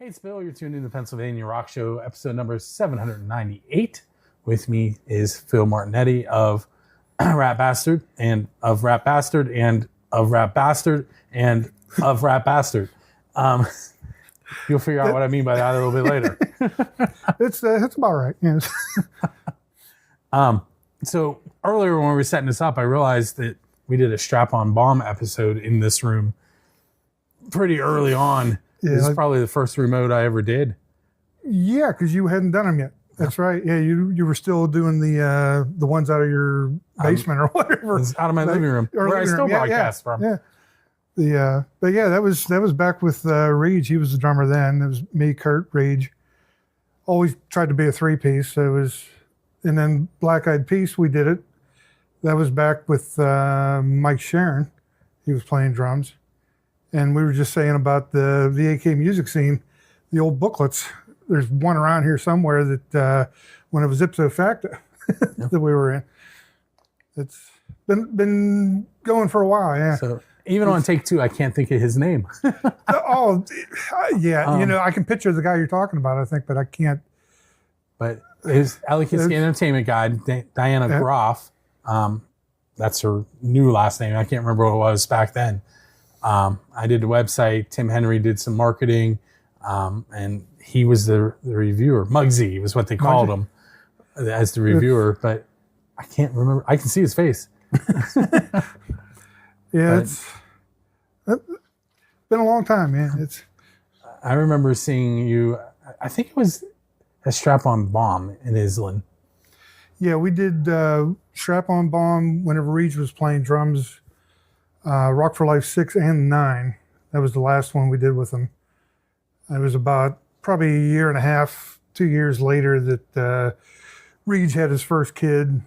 Hey, it's Bill. You're tuned in to Pennsylvania Rock Show, episode number 798. With me is Phil Martinetti of Rap Bastard and of Rap Bastard and of Rap Bastard and of Rap Bastard. You'll figure out what I mean by that a little bit later. It's about right. Yes. So earlier when we were setting this up, I realized that we did a strap-on bomb episode in this room pretty early on. Yeah, this is probably the first remote I ever did. Yeah, because you hadn't done them yet. That's right. Yeah, you were still doing the ones out of your basement or whatever. It's out of my living room, where I still broadcast from. Yeah. But yeah, that was back with Rage. He was the drummer then. It was me, Kurt, Rage. Always tried to be a three-piece. So it was, and then Black Eyed Peas, we did it. That was back with Mike Sharon. He was playing drums. And we were just saying about the VAK music scene, the old booklets. There's one around here somewhere that when it was ipso facto that we were in. It's been going for a while, yeah. So even on take two, I can't think of his name. Yeah. I can picture the guy you're talking about, I think, but I can't. But his Alakitsky Entertainment guide, Diana Groff, that's her new last name. I can't remember what it was back then. I did the website. Tim Henry did some marketing, and he was the reviewer. Muggsy was what they called him as the reviewer, but I can't remember. I can see his face. Yeah, it's been a long time, man. I remember seeing you, I think it was a Strap-On Bomb in Islin. Yeah, we did Strap-On Bomb whenever Reach was playing drums. Rock for Life 6 and 9. That was the last one we did with them. It was about probably a year and a half, 2 years later that Reach had his first kid.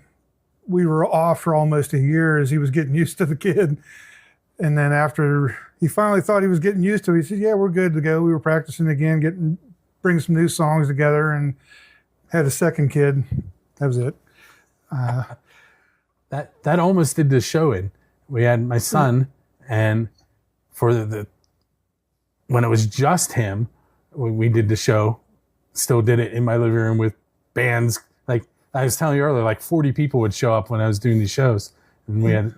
We were off for almost a year as he was getting used to the kid. And then after he finally thought he was getting used to it, he said, yeah, we're good to go. We were practicing again, bring some new songs together, and had a second kid. That was it. That almost did the show in. We had my son, and for the when it was just him, we did the show. Still did it in my living room with bands. Like I was telling you earlier, like 40 people would show up when I was doing these shows, and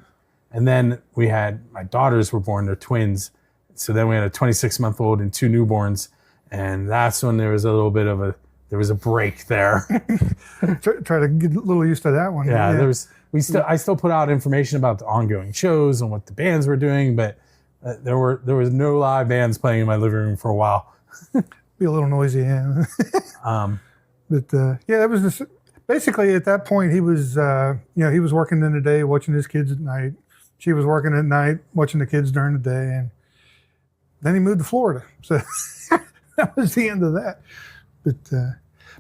then we had my daughters were born. They're twins, so then we had a 26-month-old and 2 newborns, and that's when there was a little bit of a break there. Try to get a little used to that one. Yeah. I still put out information about the ongoing shows and what the bands were doing, but there was no live bands playing in my living room for a while. Be a little noisy, yeah. That was just, basically at that point he was he was working in the day, watching his kids at night. She was working at night, watching the kids during the day, and then he moved to Florida. So that was the end of that.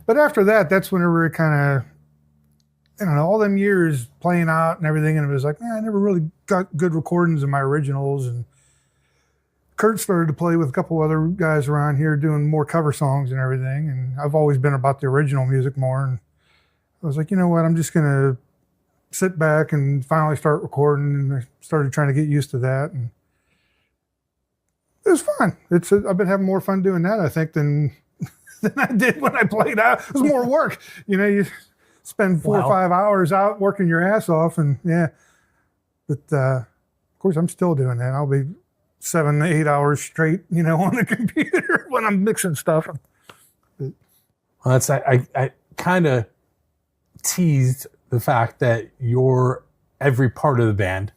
But after that, that's whenever it kind of, all them years playing out and everything, and it was like, man, I never really got good recordings of my originals. And Kurt started to play with a couple other guys around here doing more cover songs and everything. And I've always been about the original music more. And I was like, you know what, I'm just going to sit back and finally start recording. And I started trying to get used to that. And it was fun. I've been having more fun doing that, I think, than I did when I played out. It was more work. You spend 4 or 5 hours out working your ass off, and yeah. But of course, I'm still doing that. I'll be 7 to 8 hours straight, on the computer when I'm mixing stuff. Well, I kind of teased the fact that you're every part of the band,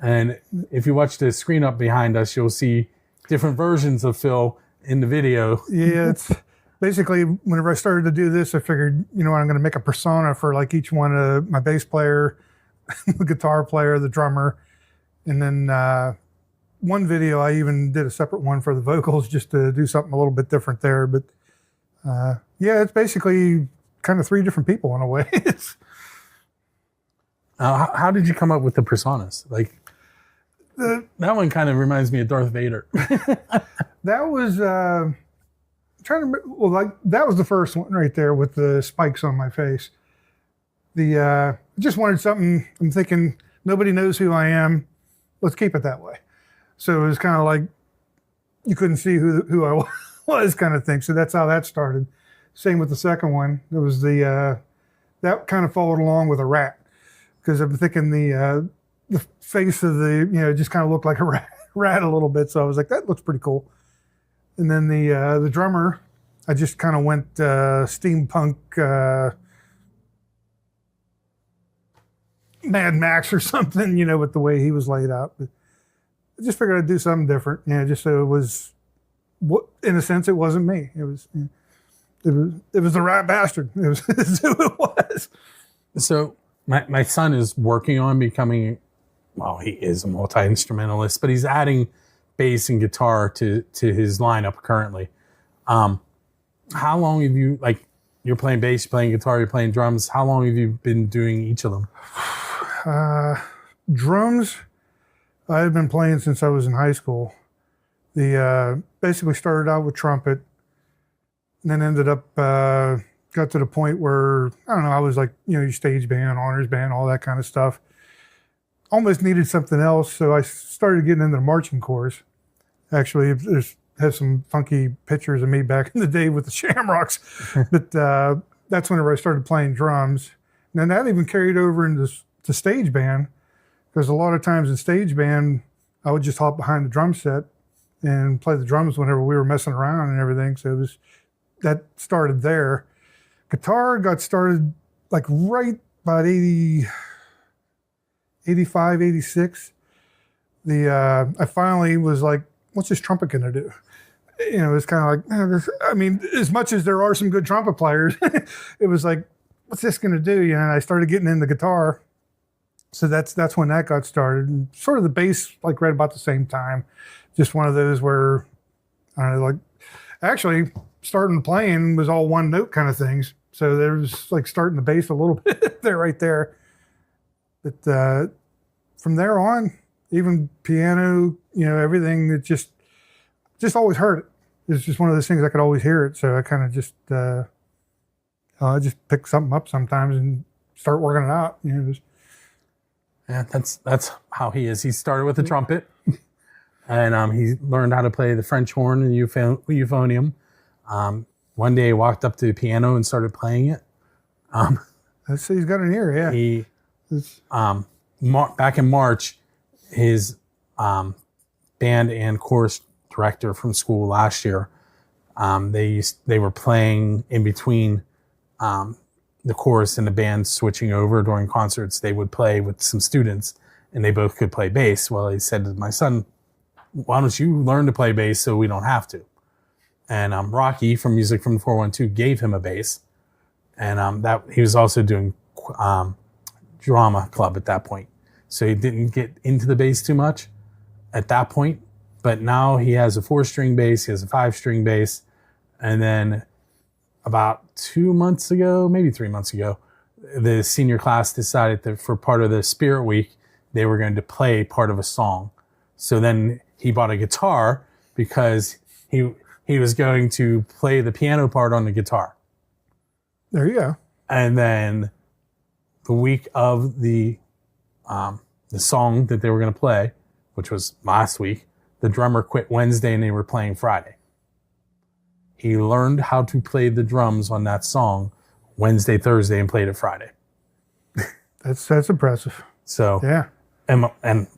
and if you watch the screen up behind us, you'll see different versions of Phil in the video. Yeah, it's. Basically, whenever I started to do this, I figured, I'm going to make a persona for like each one of my bass player, the guitar player, the drummer. And then one video, I even did a separate one for the vocals just to do something a little bit different there. But it's basically kind of 3 different people in a way. How did you come up with the personas? Like, that one kind of reminds me of Darth Vader. That was... that was the first one right there with the spikes on my face. I just wanted something. I'm thinking nobody knows who I am. Let's keep it that way. So it was kind of like you couldn't see who I was kind of thing. So that's how that started. Same with the second one. It was that kind of followed along with a rat, because I'm thinking the face of the, just kind of looked like a rat a little bit. So I was like, that looks pretty cool. And then the drummer, I just kind of went steampunk Mad Max or something, with the way he was laid out. But I just figured I'd do something different, just so it was, in a sense, it wasn't me. It was the rat bastard. It was who it was. So my son is working on becoming, well, he is a multi-instrumentalist, but he's adding bass and guitar to his lineup currently. How long have you, you're playing bass, you're playing guitar, you're playing drums. How long have you been doing each of them? Drums, I've been playing since I was in high school. Basically started out with trumpet, and then ended up, got to the point where, I don't know, I was like, your stage band, honors band, all that kind of stuff. Almost needed something else, so I started getting into the marching corps. Actually, have some funky pictures of me back in the day with the Shamrocks, but that's whenever I started playing drums. And then that even carried over into stage band, because a lot of times in stage band, I would just hop behind the drum set and play the drums whenever we were messing around and everything. So that started there. Guitar got started right about 85, 86. I finally was like, what's this trumpet gonna do? It's kind of like, as much as there are some good trumpet players, it was like, what's this gonna do? And I started getting into guitar. So that's when that got started. And sort of the bass, right about the same time. Just one of those where, I don't know, actually starting playing was all one note kind of things. So there was starting the bass a little bit there, right there. But from there on, even piano, everything, it just always heard it. It's just one of those things I could always hear it. So I kind of just, I just pick something up sometimes and start working it out. Yeah, that's how he is. He started with the trumpet, and he learned how to play the French horn and euphonium. One day he walked up to the piano and started playing it. He's got an ear, yeah. He back in March, his band and chorus director from school last year, they were playing in between the chorus and the band switching over during concerts. They would play with some students, and they both could play bass. Well, he said to my son, why don't you learn to play bass so we don't have to? And Rocky from Music from the 412 gave him a bass, and that he was also doing drama club at that point, so he didn't get into the bass too much at that point. But now he has a 4-string bass, he has a 5-string bass, and then about 2 months ago, maybe 3 months ago, the senior class decided that for part of the Spirit Week, they were going to play part of a song. So then he bought a guitar because he was going to play the piano part on the guitar. There you go. And then the week of the song that they were going to play, which was last week, the drummer quit Wednesday and they were playing Friday. He learned how to play the drums on that song Wednesday, Thursday, and played it Friday. That's impressive. So yeah. And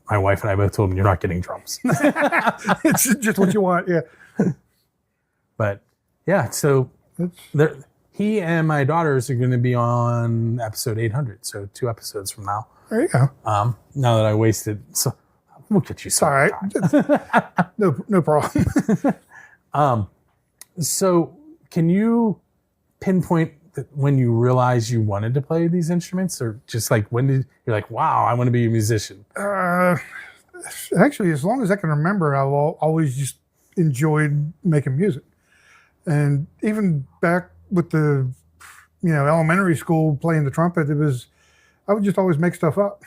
my wife and I both told him, you're not getting drums. It's just what you want, yeah. But yeah, so he and my daughters are going to be on episode 800, so 2 episodes from now. There you go. Now that I wasted, so we'll get you some. All right. No problem. So can you pinpoint when you realized you wanted to play these instruments, or just when did you're like, wow, I want to be a musician? Actually, as long as I can remember, I've always just enjoyed making music. And even back with the, elementary school playing the trumpet, I would just always make stuff up.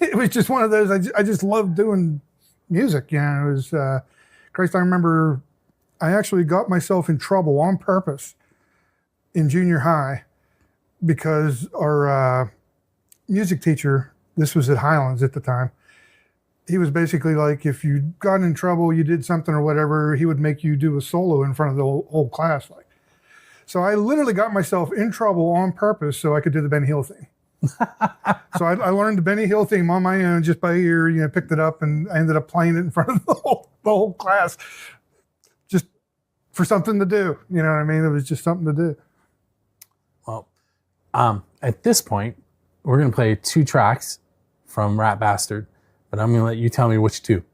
It was just one of those, I just loved doing music. It was, Christ, I remember I actually got myself in trouble on purpose in junior high because our music teacher, this was at Highlands at the time, he was basically like, if you got in trouble, you did something or whatever, he would make you do a solo in front of the whole class. Like, so I literally got myself in trouble on purpose so I could do the Benny Hill theme. So I learned the Benny Hill theme on my own just by ear, picked it up, and I ended up playing it in front of the whole class just for something to do. You know what I mean? It was just something to do. Well, at this point, we're going to play 2 tracks from Rat Bastard, but I'm going to let you tell me which 2.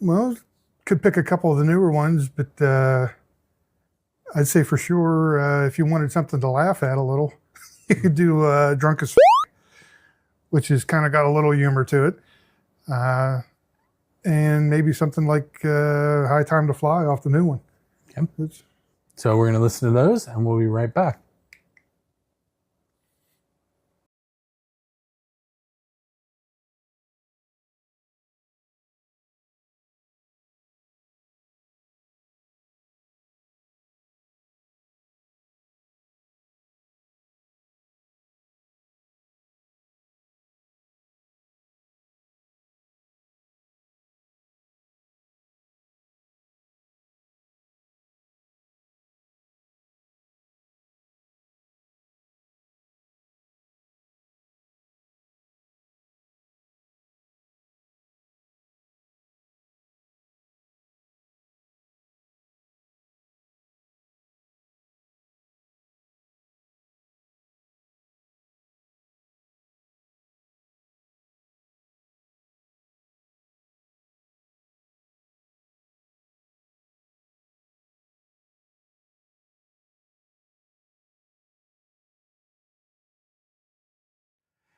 Well, could pick a couple of the newer ones, but I'd say for sure, if you wanted something to laugh at a little, you could do Drunk as which has kind of got a little humor to it. And maybe something like High Time to Fly off the new one. Okay. So we're going to listen to those, and we'll be right back.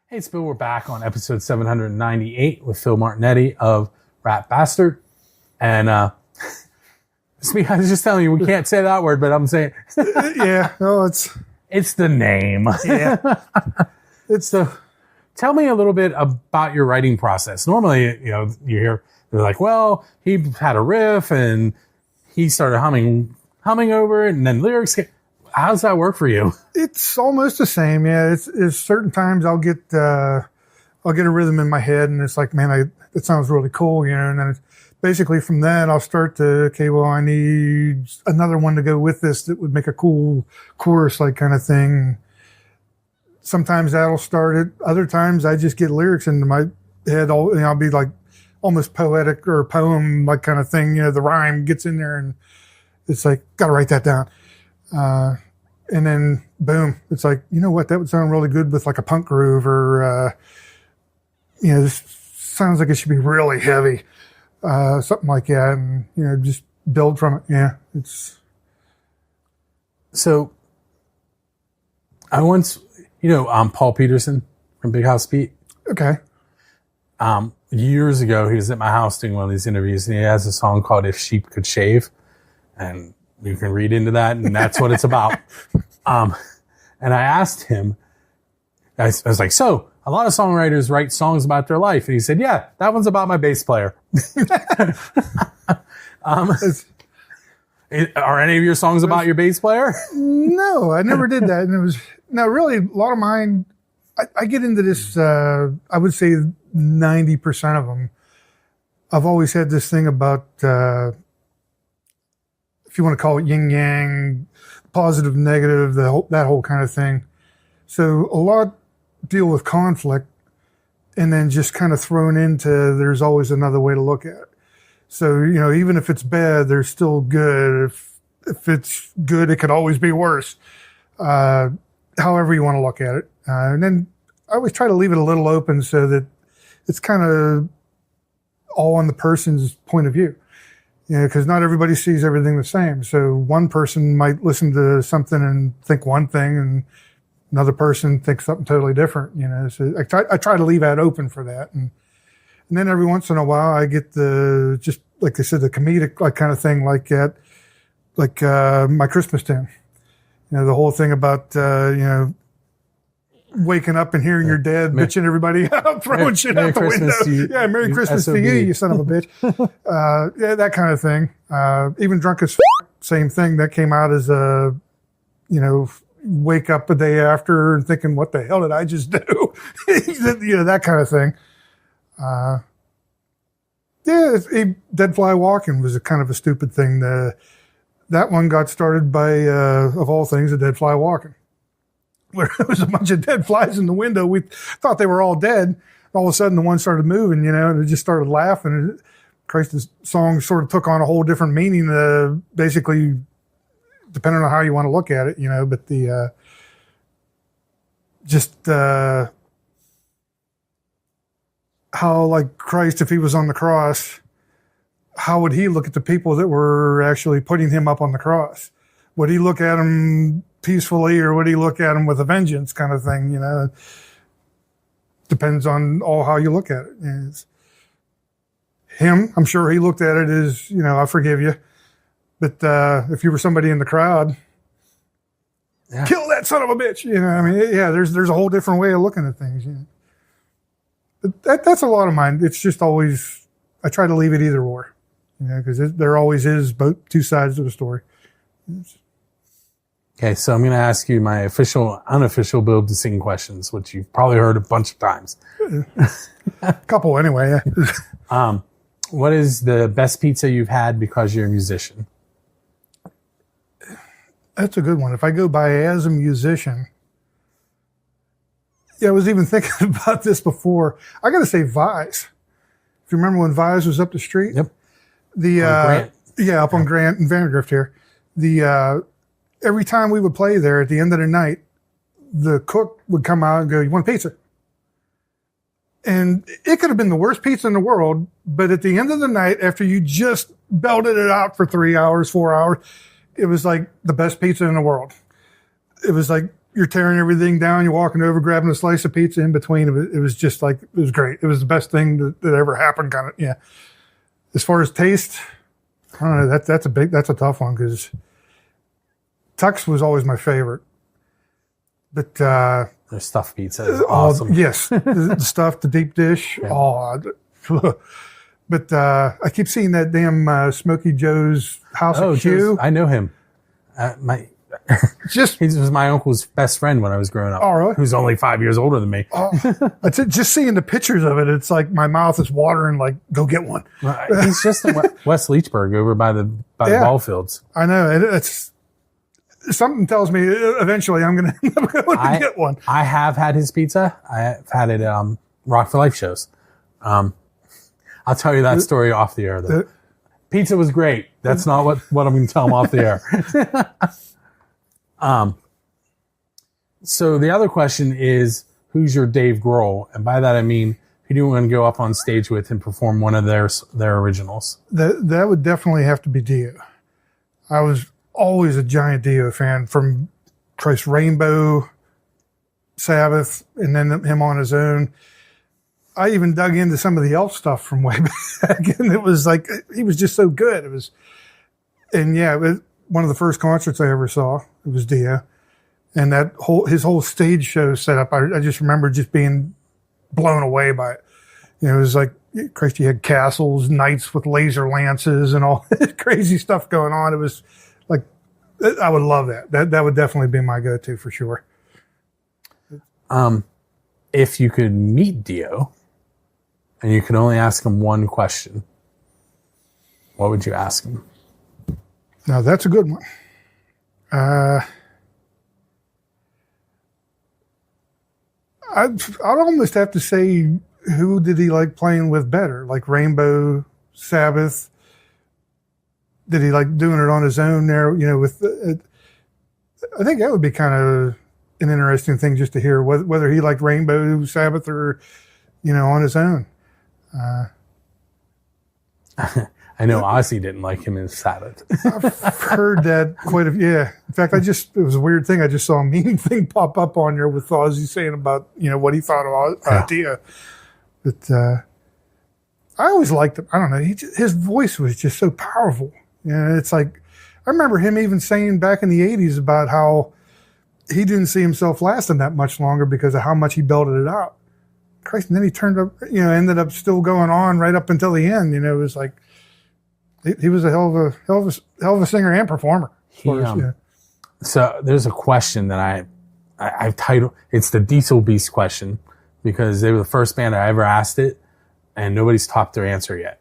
Hey, it's Bill. We're back on episode 798 with Phil Martinetti of Rat Bastard. And I was just telling you, we can't say that word, but I'm saying... Yeah, no, It's the name. Yeah. Tell me a little bit about your writing process. Normally, you hear, they're like, well, he had a riff and he started humming over it, and then lyrics... How does that work for you? It's almost the same, yeah. It's certain times I'll get a rhythm in my head, and it's like, man, it sounds really cool, and then basically from that I'll start to, okay, well, I need another one to go with this that would make a cool chorus, like kind of thing. Sometimes that'll start it. Other times I just get lyrics into my head. I'll be like almost poetic or poem like kind of thing. The rhyme gets in there, and it's like, got to write that down. And then boom, it's like, you know what, that would sound really good with like a punk groove, or this sounds like it should be really heavy, something like that, and just build from it. Yeah, it's so. I once, Paul Peterson from Big House Pete. Okay. Years ago, he was at my house doing one of these interviews, and he has a song called "If Sheep Could Shave," and you can read into that, and that's what it's about. And I asked him, I was like, so a lot of songwriters write songs about their life. And he said, yeah, that one's about my bass player. Are any of your songs about your bass player? No, I never did that. And really, a lot of mine, I get into this, I would say 90% of them. I've always had this thing about, if you want to call it yin yang, positive, negative, that whole kind of thing. So a lot deal with conflict, and then just kind of thrown into, there's always another way to look at it. So, even if it's bad, there's still good. If it's good, it could always be worse. However you want to look at it. And then I always try to leave it a little open so that it's kind of all on the person's point of view. Because not everybody sees everything the same. So one person might listen to something and think one thing, and another person thinks something totally different. So I try to leave that open for that, and then every once in a while I get just like I said, the comedic like kind of thing like that, like My Christmas Tune. The whole thing about waking up and hearing your dad bitching everybody out, throwing shit out the window. Merry Christmas to you, you son of a bitch. That kind of thing. Even Drunk as same thing. That came out as a, wake up the day after and thinking, what the hell did I just do? That kind of thing. Dead Fly Walking was a kind of a stupid thing. That one got started by, of all things, a dead fly walking. Where there was a bunch of dead flies in the window. We thought they were all dead. All of a sudden, the one started moving, and it just started laughing. Christ, this song sort of took on a whole different meaning, basically, depending on how you want to look at it, but how, like, Christ, if he was on the cross, how would he look at the people that were actually putting him up on the cross? Would he look at them peacefully, or would he look at them with a vengeance, kind of thing? Depends on how you look at it. It's him, I'm sure he looked at it as, I forgive you. But if you were somebody in the crowd, kill that son of a bitch. There's a whole different way of looking at things. But that's a lot of mine. It's just always, I try to leave it either or, because there always is both two sides of the story. Okay, so I'm going to ask you my official, unofficial Build to Sing questions, which you've probably heard a bunch of times. A couple anyway. What is the best pizza you've had because you're a musician? That's a good one. If I go by as a musician, I was even thinking about this before. I got to say Vise. If you remember when Vise was up the street? Yep. Grant. Yeah, up on Grant and Vandergrift here. Every time we would play there at the end of the night, the cook would come out and go, "You want a pizza?" And it could have been the worst pizza in the world, but at the end of the night, after you just belted it out for 3 hours, 4 hours, it was like the best pizza in the world. It was like you're tearing everything down, you're walking over, grabbing a slice of pizza in between. It was just like, it was great. It was the best thing that ever happened, kind of, yeah. As far as taste, I don't know, that's a tough one, because Tux was always my favorite. But the stuffed pizza is awesome. Yes, the stuff, the deep dish. Yeah. But I keep seeing that damn Smokey Joe's House of Q. I know him. He was my uncle's best friend when I was growing up. Oh, really? Who's only 5 years older than me. Just seeing the pictures of it, it's like my mouth is watering. Like, go get one. He's just in West Leechburg, over by the ball fields. I know. It's something tells me eventually I'm going to get one. I have had his pizza. I have had it at Rock for Life shows. I'll tell you that story off the air, though. Pizza was great. That's not what I'm going to tell him off the air. So the other question is, who's your Dave Grohl? And by that I mean, who do you want to go up on stage with and perform one of their originals? That would definitely have to be Dio. I was always a giant Dio fan, from Christ Rainbow, Sabbath, and then him on his own. I even dug into some of the Elf stuff from way back, and it was like, he was just so good. It was one of the first concerts I ever saw. It was Dio, and his whole stage show setup. I just remember just being blown away by it. It was like, Christ, you had castles, knights with laser lances, and all this crazy stuff going on. It was like, I would love that. That would definitely be my go-to for sure. If you could meet Dio, and you could only ask him one question, what would you ask him? Now, that's a good one. I'd almost have to say, who did he like playing with better? Like Rainbow, Sabbath? Did he like doing it on his own there? I think that would be kind of an interesting thing just to hear, whether he liked Rainbow, Sabbath, or, on his own. I know Ozzy didn't like him in Sabbath. I've heard that quite yeah. In fact, it was a weird thing. I just saw a meme thing pop up on there with Ozzy saying about, what he thought of Dio. But I always liked him. I don't know. His voice was just so powerful. It's like, I remember him even saying back in the 80s about how he didn't see himself lasting that much longer because of how much he belted it out. Christ, and then he turned up, ended up still going on right up until the end. It was like, he was a hell of a singer and performer. So there's a question that I've titled, it's the Diesel Beast question, because they were the first band I ever asked it, and nobody's topped their answer yet.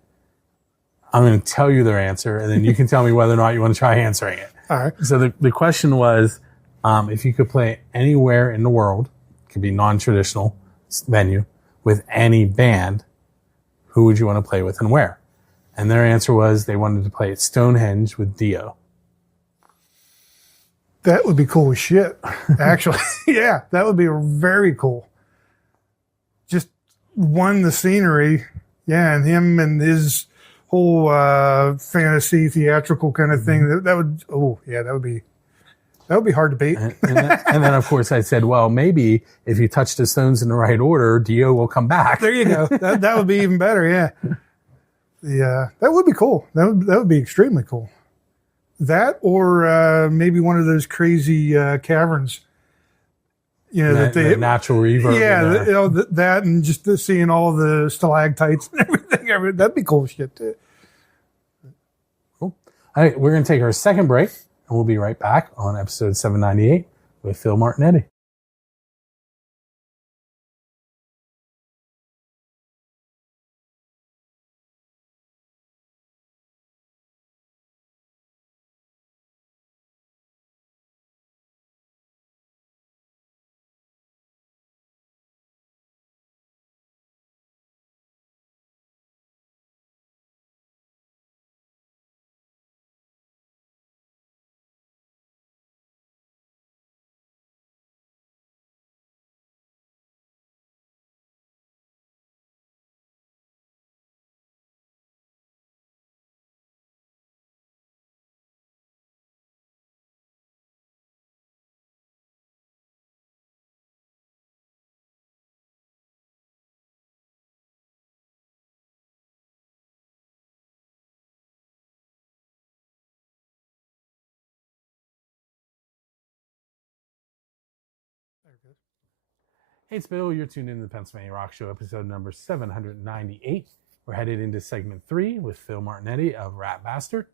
I'm going to tell you their answer, and then you can tell me whether or not you want to try answering it. All right. So the question was, if you could play anywhere in the world, it could be non-traditional venue, with any band, who would you want to play with and where? And their answer was they wanted to play at Stonehenge with Dio. That would be cool as shit, actually. Yeah, that would be very cool. Just the scenery. Yeah, and him and his whole fantasy theatrical kind of thing. That would be hard to beat. And then, of course, I said, well, maybe if you touch the stones in the right order, Dio will come back. There you go. That would be even better, yeah. Yeah, that would be cool. That would be extremely cool. That or maybe one of those crazy caverns. You know, the natural reverb. Yeah, that and just seeing all the stalactites and everything. That'd be cool shit too. Cool. All right, we're going to take our second break, and we'll be right back on episode 798 with Phil Martinetti. Hey, it's Bill. You're tuned in to the Pennsylvania Rock Show, episode number 798. We're headed into segment 3 with Phil Martinetti of Rat Bastard.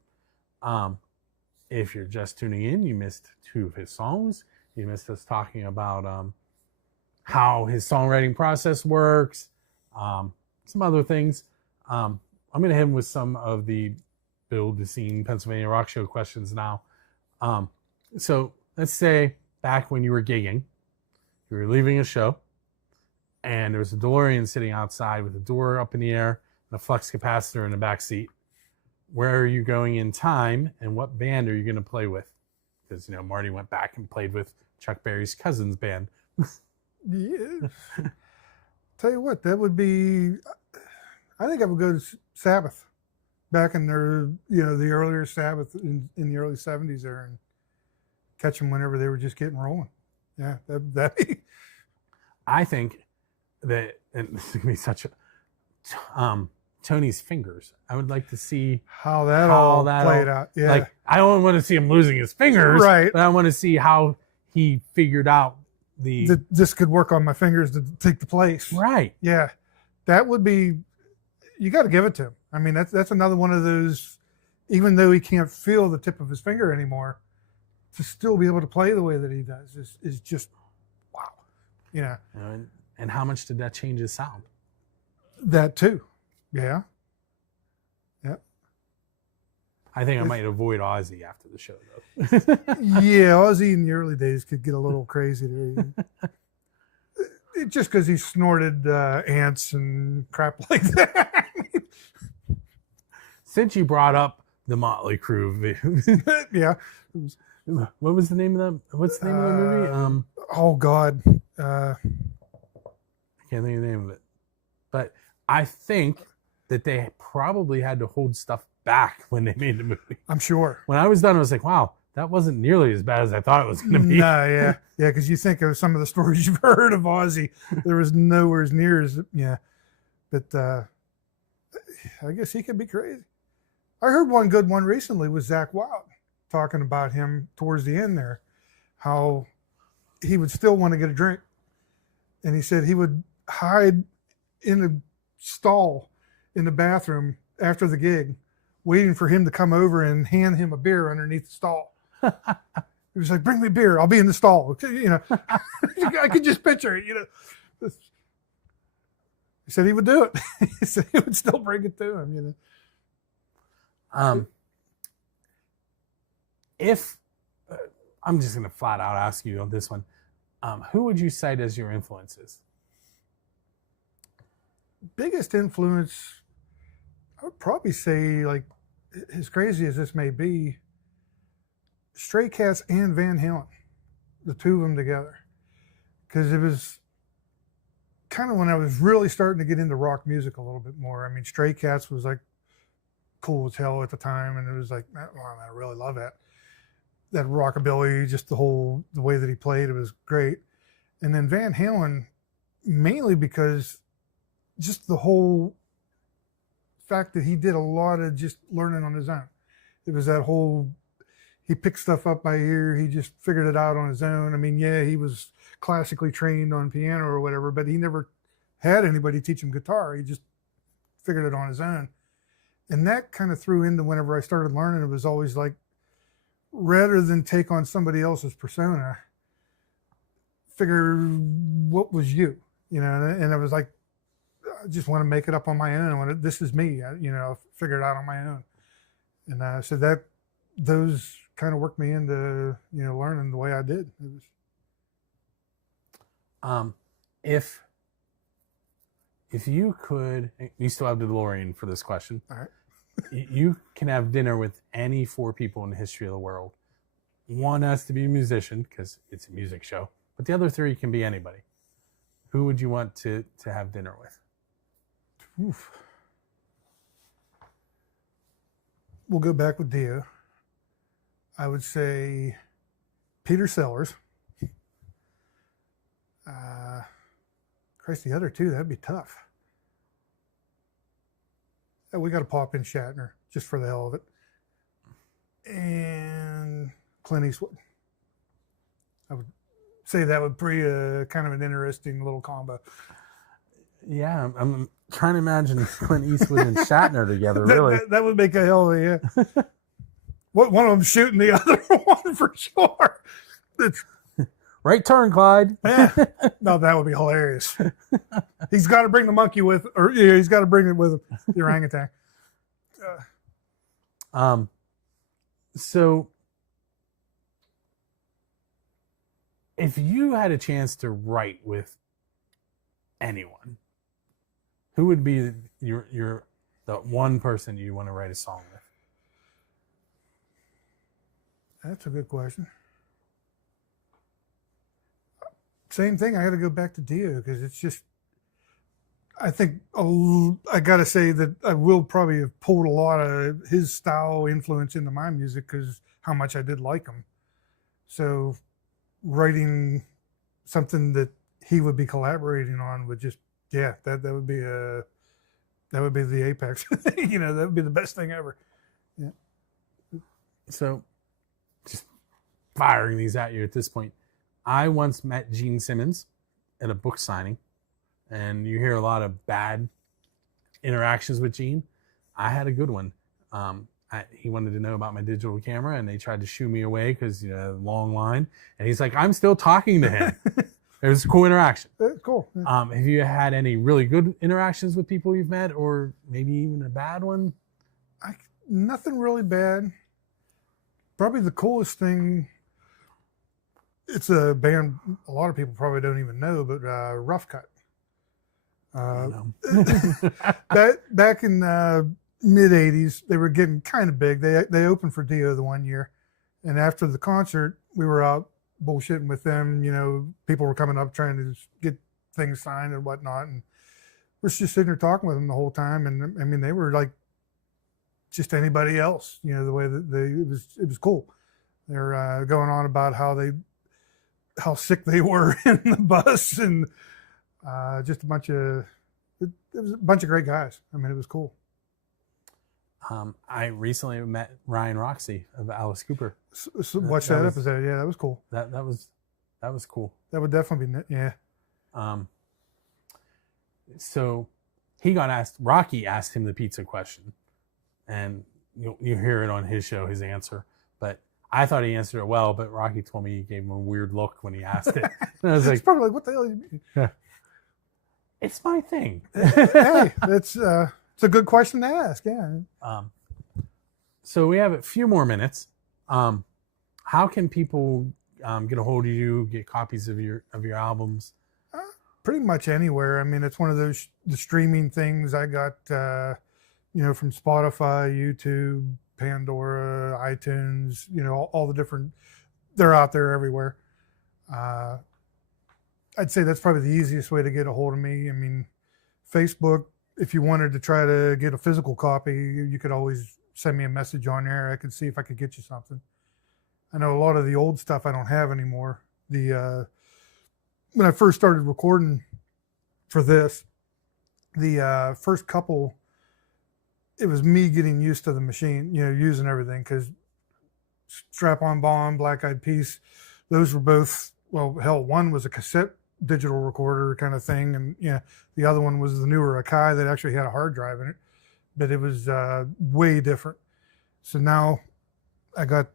If you're just tuning in, you missed 2 of his songs. You missed us talking about how his songwriting process works, some other things. I'm going to hit him with some of the Build the Scene Pennsylvania Rock Show questions now. So let's say back when you were gigging, you were leaving a show, and there was a DeLorean sitting outside with the door up in the air and a flux capacitor in the back seat. Where are you going in time, and what band are you going to play with? Because, you know, Marty went back and played with Chuck Berry's cousin's band. Yeah. Tell you what, that would be, I think I would go to Sabbath back in their, the earlier Sabbath in the early 70s there, and catch them whenever they were just getting rolling. Yeah, that'd be. I think that, and this is going to be such a, Tony's Fingers. I would like to see how that all played out. Yeah. Like, I don't want to see him losing his fingers, right? But I want to see how he figured out this could work on my fingers to take the place. Right. Yeah. That would be, you got to give it to him. I mean, that's another one of those, even though he can't feel the tip of his finger anymore, to still be able to play the way that he does is just wow. Yeah. And how much did that change his sound? That too. Yeah. Yeah. I think I might avoid Ozzy after the show, though. Yeah, Ozzy in the early days could get a little crazy there. Just because he snorted ants and crap like that. Since you brought up the Motley Crue, yeah. What was the name of that? What's the name of the movie? Oh God, I can't think of the name of it. But I think that they probably had to hold stuff back when they made the movie. I'm sure. When I was done, I was like, wow, that wasn't nearly as bad as I thought it was going to be. No, yeah, because you think of some of the stories you've heard of Ozzy, there was nowhere as near as But I guess he could be crazy. I heard one good one recently was Zakk Wylde, talking about him towards the end there, how he would still want to get a drink. And he said he would hide in a stall in the bathroom after the gig, waiting for him to come over and hand him a beer underneath the stall. He was like, bring me beer. I'll be in the stall. You know, I could just picture it, you know. He said he would do it. He said he would still bring it to him, you know. If I'm just going to flat out ask you on this one, who would you cite as your influences? Biggest influence, I would probably say, like, as crazy as this may be, Stray Cats and Van Halen, the two of them together. Because it was kind of when I was really starting to get into rock music a little bit more. I mean, Stray Cats was like cool as hell at the time, and it was like, well, I really love that. That rockabilly, just the way that he played, it was great. And then Van Halen, mainly because just the whole fact that he did a lot of just learning on his own. It was that whole, he picked stuff up by ear, he just figured it out on his own. I mean, yeah, he was classically trained on piano or whatever, but he never had anybody teach him guitar. He just figured it on his own. And that kind of threw into whenever I started learning, it was always like, rather than take on somebody else's persona, figure what was you, you know, and I was like, I just want to make it up on my own. This is me, you know, figure it out on my own. And so those kind of worked me into, you know, learning the way I did. It was... If you could, you still have the DeLorean for this question. All right. You can have dinner with any 4 people in the history of the world. One has to be a musician because it's a music show, but the other 3 can be anybody. Who would you want to have dinner with? Oof. We'll go back with Dio. I would say Peter Sellers. Christ, the other 2, that'd be tough. We got to pop in Shatner just for the hell of it. And Clint Eastwood. I would say that would be kind of an interesting little combo. Yeah, I'm trying to imagine Clint Eastwood and Shatner together, really. That would make a hell of a, yeah. One of them shooting the other one for sure. Right turn, Clyde. Yeah. No, that would be hilarious. He's got to bring the monkey with, or yeah, he's got to bring it with him, the orangutan. So if you had a chance to write with anyone, who would be the one person you want to write a song with? That's a good question. Same thing. I got to go back to Dio because it's just, I think I got to say that I will probably have pulled a lot of his style influence into my music because how much I did like him. So writing something that he would be collaborating on would just, yeah, that would be the apex. You know, that would be the best thing ever. Yeah. So just firing these at you at this point. I once met Gene Simmons at a book signing, and you hear a lot of bad interactions with Gene. I had a good one. He wanted to know about my digital camera, and they tried to shoo me away because, you know, long line. And he's like, I'm still talking to him. It was a cool interaction. Cool. Yeah. Have you had any really good interactions with people you've met, or maybe even a bad one? Nothing really bad. Probably the coolest thing, it's a band a lot of people probably don't even know, but Rough Cut. Back in mid 80s, they were getting kind of big. They opened for Dio the one year, and after the concert, we were out bullshitting with them. You know, people were coming up trying to get things signed and whatnot, and we're just sitting there talking with them the whole time. And I mean, they were like just anybody else. You know, the way that it was cool. They're going on about how sick they were in the bus, and just it was a bunch of great guys. I mean, it was cool. I recently met Ryan Roxy of Alice Cooper. So watch that episode. Yeah, that was cool. That was cool. That would definitely be, yeah. So he got asked, Rocky asked him the pizza question, and you hear it on his show, his answer. But I thought he answered it well, but Rocky told me he gave him a weird look when he asked it. And I was It's like, probably like, what the hell? yeah, it's my thing. Hey, it's a good question to ask. Yeah. So we have a few more minutes. How can people get a hold of you, get copies of your albums? Pretty much anywhere. I mean, it's one of those the streaming things. I got from Spotify, YouTube, Pandora, iTunes. All the different. They're out there everywhere. I'd say that's probably the easiest way to get a hold of me. I mean, Facebook. If you wanted to try to get a physical copy, you could always send me a message on there. I could see if I could get you something. I know a lot of the old stuff I don't have anymore. When I first started recording for this, the first couple, it was me getting used to the machine, using everything, because Strap-On Bomb, Black Eyed Peas, those were both, well, hell, one was a cassette digital recorder kind of thing, and the other one was the newer Akai that actually had a hard drive in it, but it was way different. So now I got,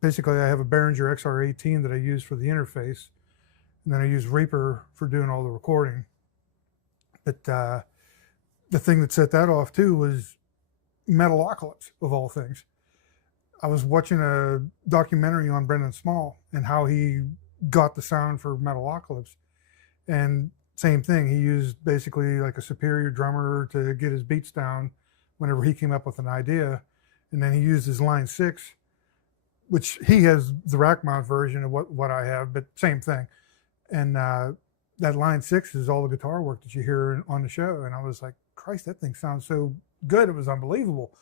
basically I have a Behringer XR18 that I use for the interface, and then I use Reaper for doing all the recording. But the thing that set that off too was Metalocalypse, of all things. I was watching a documentary on Brendan Small and how he got the sound for Metalocalypse. And same thing, he used basically like a superior drummer to get his beats down whenever he came up with an idea. And then he used his Line 6, which he has the rack mount version of what I have, but same thing. And that Line 6 is all the guitar work that you hear on the show. And I was like, Christ, that thing sounds so good. It was unbelievable.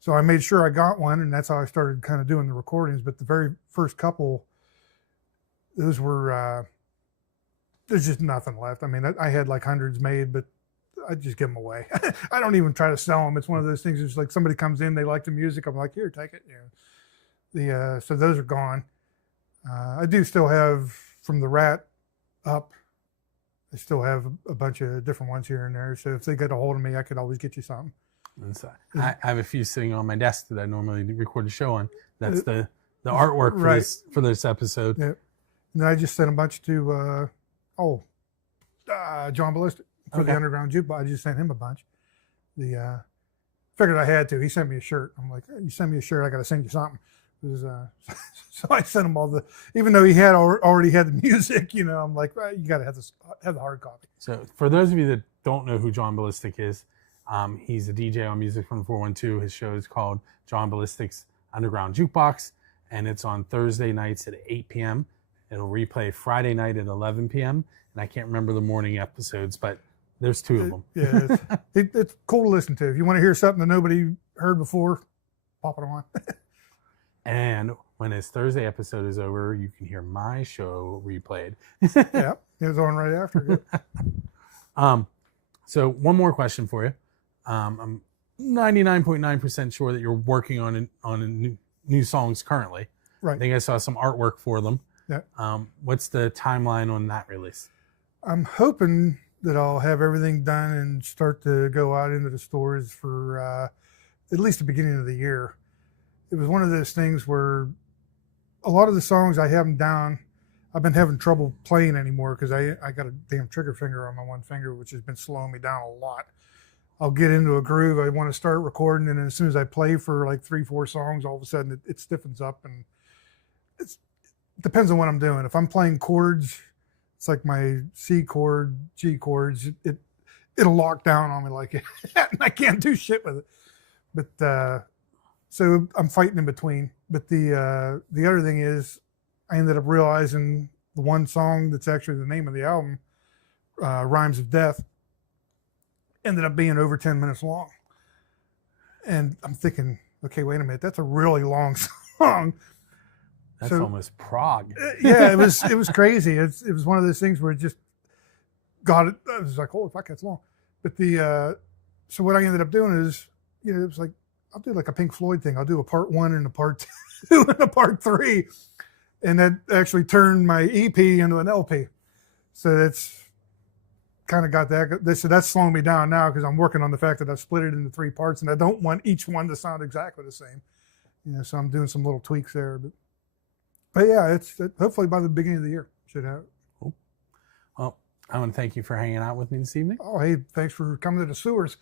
So I made sure I got one, and that's how I started kind of doing the recordings. But the very first couple, those were, there's just nothing left. I mean, I had like hundreds made, but I just give them away. I don't even try to sell them. It's one of those things. It's like somebody comes in, they like the music. I'm like, here, take it. So those are gone. I do still have from the Rat up. I still have a bunch of different ones here and there. So if they get a hold of me, I could always get you something. And so I have a few sitting on my desk that I normally record a show on. That's the artwork for right. for this episode. Yeah. And then I just sent a bunch to John Ballistic for the Underground Jukebox. I just sent him a bunch. Figured I had to. He sent me a shirt. I'm like, hey, you send me a shirt, I got to send you something. So I sent him all even though he had already had the music, I'm like, well, you got to have the hard copy. So for those of you that don't know who John Ballistic is, he's a DJ on Music from 412. His show is called John Ballistic's Underground Jukebox, and it's on Thursday nights at 8 p.m. It'll replay Friday night at 11 p.m. And I can't remember the morning episodes, but there's two of them. Yeah, it's cool to listen to. If you want to hear something that nobody heard before, pop it on. And when his Thursday episode is over, you can hear my show replayed. Yeah, it was on right after. So one more question for you. I'm 99.9% sure that you're working on new songs currently. Right. I think I saw some artwork for them. Yeah. What's the timeline on that release? I'm hoping that I'll have everything done and start to go out into the stores for at least the beginning of the year. It was one of those things where a lot of the songs I have them down, I've been having trouble playing anymore because I got a damn trigger finger on my one finger, which has been slowing me down a lot. I'll get into a groove, I want to start recording, and as soon as I play for like 3-4 songs, all of a sudden it stiffens up, and it depends on what I'm doing. If I'm playing chords, it's like my C chord, G chords, it'll lock down on me like that, and I can't do shit with it. But so I'm fighting in between. But the other thing is, I ended up realizing the one song that's actually the name of the album, Rhymes of Death, ended up being over 10 minutes long. And I'm thinking, okay, wait a minute, that's a really long song. That's almost prog. Yeah, it was crazy. It was one of those things where it just got it. I was like, holy fuck, that's long. But so what I ended up doing is, it was like, I'll do like a Pink Floyd thing. I'll do a part 1 and a part 2 and a part 3. And that actually turned my EP into an LP. So that's kind of got that. So that's slowing me down now because I'm working on the fact that I've split it into 3 parts and I don't want each one to sound exactly the same. So I'm doing some little tweaks there, but yeah, hopefully by the beginning of the year should have it. Cool. Well, I want to thank you for hanging out with me this evening. Oh, hey, thanks for coming to the sewers.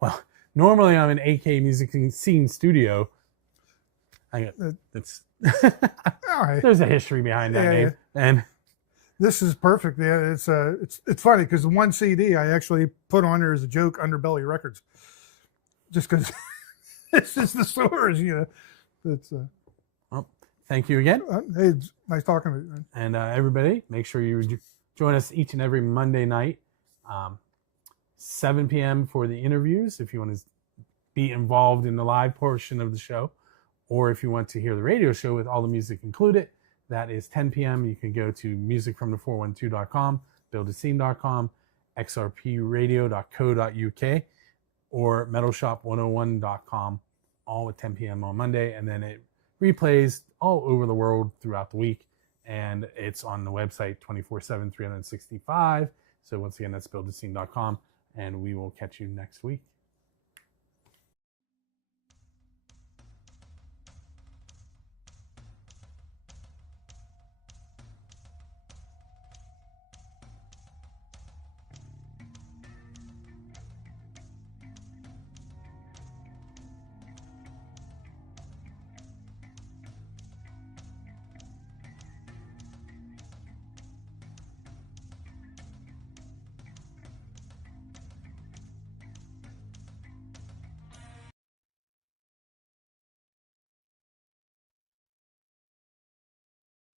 Well, normally I'm in AK Music Scene Studio. There's a history behind that name, and this is perfect. Yeah, it's funny because the one CD I actually put on there as a joke, Underbelly Records, just because this is the sewers. It's well, thank you again. Hey, it's nice talking to you. And everybody, make sure you join us each and every Monday night, 7 p.m. for the interviews if you want to be involved in the live portion of the show, or if you want to hear the radio show with all the music included, that is 10 p.m. You can go to musicfromthe412.com, buildascene.com, xrpradio.co.uk, or metalshop101.com, all at 10 p.m. on Monday, and then it replays all over the world throughout the week, and it's on the website 24/7, 365. So once again, that's buildascene.com, and we will catch you next week.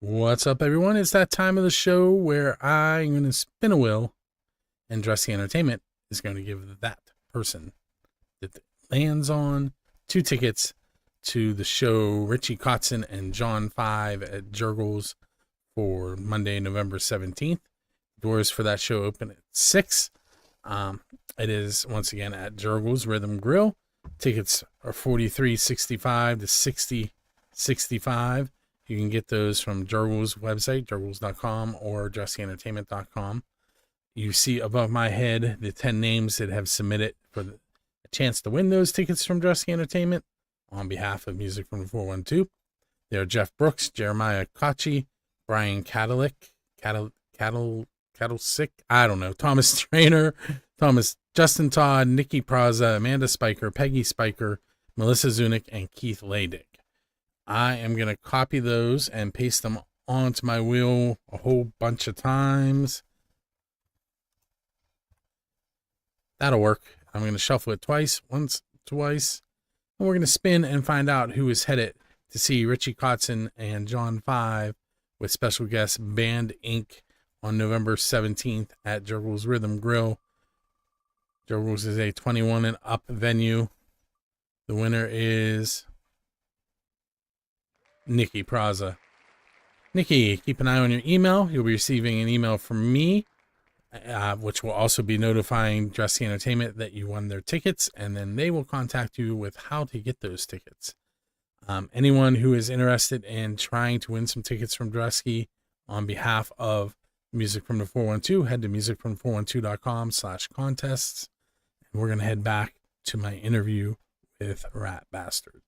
What's up, everyone? It's that time of the show where I'm going to spin a wheel, and Dressy Entertainment is going to give that person that lands on 2 tickets to the show Richie Kotzen and John 5 at Jurgles for Monday, November 17th. Doors for that show open at 6. It is, once again, at Jurgles Rhythm Grill. Tickets are $43.65 to $60.65. You can get those from Jurgles' website, jurgles.com, or dressyentertainment.com. You see above my head the 10 names that have submitted for a chance to win those tickets from Dressy Entertainment on behalf of Music from the 412. They're Jeff Brooks, Jeremiah Kochi, Brian Catalick, Cattlesick, I don't know, Thomas Trainer, Justin Todd, Nikki Praza, Amanda Spiker, Peggy Spiker, Melissa Zunick, and Keith Laydick. I am going to copy those and paste them onto my wheel a whole bunch of times. That'll work. I'm going to shuffle it twice, and we're going to spin and find out who is headed to see Richie Kotzen and John 5 with special guest Band Inc. on November 17th at Jurgles Rhythm Grill. Jurgles is a 21 and up venue. The winner is Nikki Praza. Nikki, keep an eye on your email. You'll be receiving an email from me, which will also be notifying Dressy Entertainment that you won their tickets, and then they will contact you with how to get those tickets. Anyone who is interested in trying to win some tickets from Dressy on behalf of Music from the 412, head to musicfrom412.com/contests. And we're going to head back to my interview with Rat Bastard.